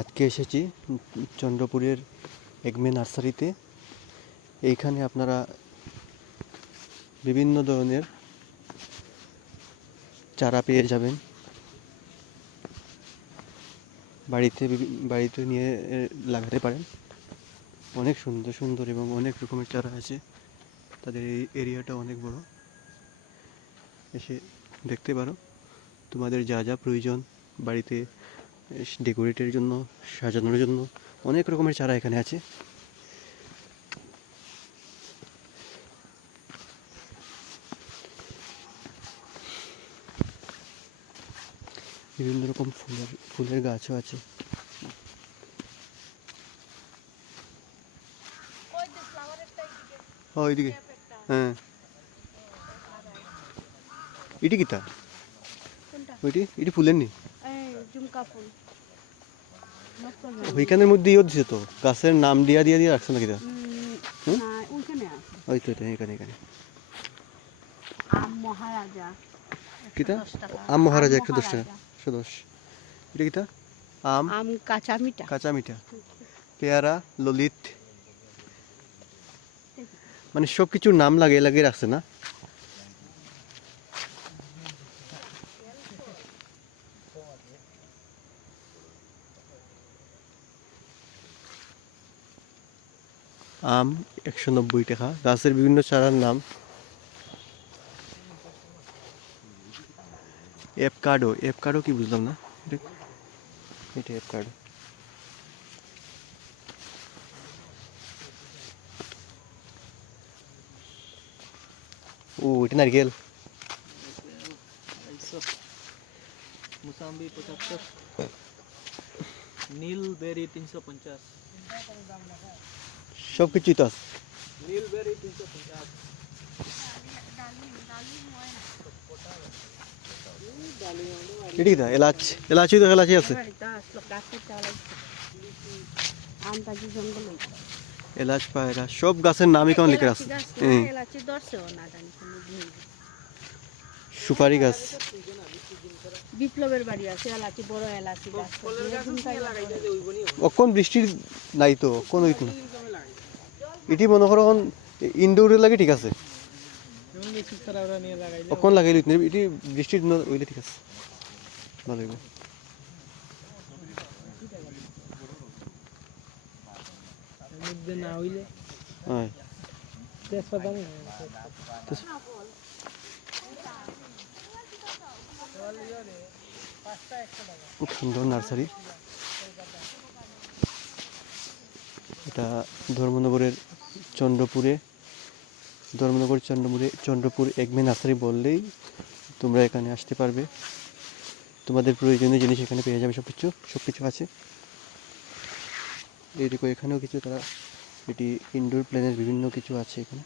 আজকে এসেছি চন্দ্রপুরের এগমে নার্সারিতে। এইখানে আপনারা বিভিন্ন ধরনের চারা পেয়ে যাবেন। বাড়িতে নিয়ে লাগাতে পারেন। অনেক সুন্দর সুন্দর এবং অনেক রকমের চারা আছে। তাদের এই এরিয়াটা অনেক বড়। এসে দেখতে পারো। তোমাদের যা যা প্রয়োজন বাড়িতে ডেকোরেটের জন্য, সাজানোর জন্য অনেক রকমের চারা এখানে আছে। বিভিন্ন রকম ফুলের গাছও আছে। ওইদিকে হ্যাঁ, এটি কিতা এটি ফুলের নি ওইখানের মধ্যে ইয়ে দিছে তো, গাছের নাম দিয়া রাখছে না কিতা? ওই তো এখানে কিতা আম মহারাজা 110 টাকা 110। এটা কিতা? আম কাঁচা মিঠা, পেয়ারা, ললিত, মানে সব কিছুর নাম লাগিয়ে রাখছে না? আম 190 টাকা। গাছের বিভিন্ন চারার নাম। এভকাডো কি বুঝলাম না। এটা এভকাডো। ও এটা নারকেল। মুসাম্বি 75, নীলবেরি 350, সব কিছুই তো আছে। নীলবেরি 350। এটা কিতা? এলাচি তো এলাচি আছে। এলাচ পায়রা সব গাছের নামই কেমন লিখে আছে। সুপারি গাছ। বিপ্লবের বাড়ি আছে এলাচি, বড় এলাচি গাছ। অকন বৃষ্টি নাই তো, কোন হইত না। এটি মনে করো ইনডোরের লাগে ঠিক আছে। অকন লাগাইলি এটি বৃষ্টির হইলে ঠিক আছে, ভালো হইবে। না হইলে খুব সুন্দর নার্সারি। এটা ধর্মনগর চন্দ্রপুর এগমে নার্সারি বললেই তোমরা এখানে আসতে পারবে। তোমাদের প্রয়োজনীয় জিনিস এখানে পেয়ে যাবে। সব কিছু আছে। এইদিকে এখানেও কিছু তারা এটি ইনডোর প্ল্যানের বিভিন্ন কিছু আছে এখানে।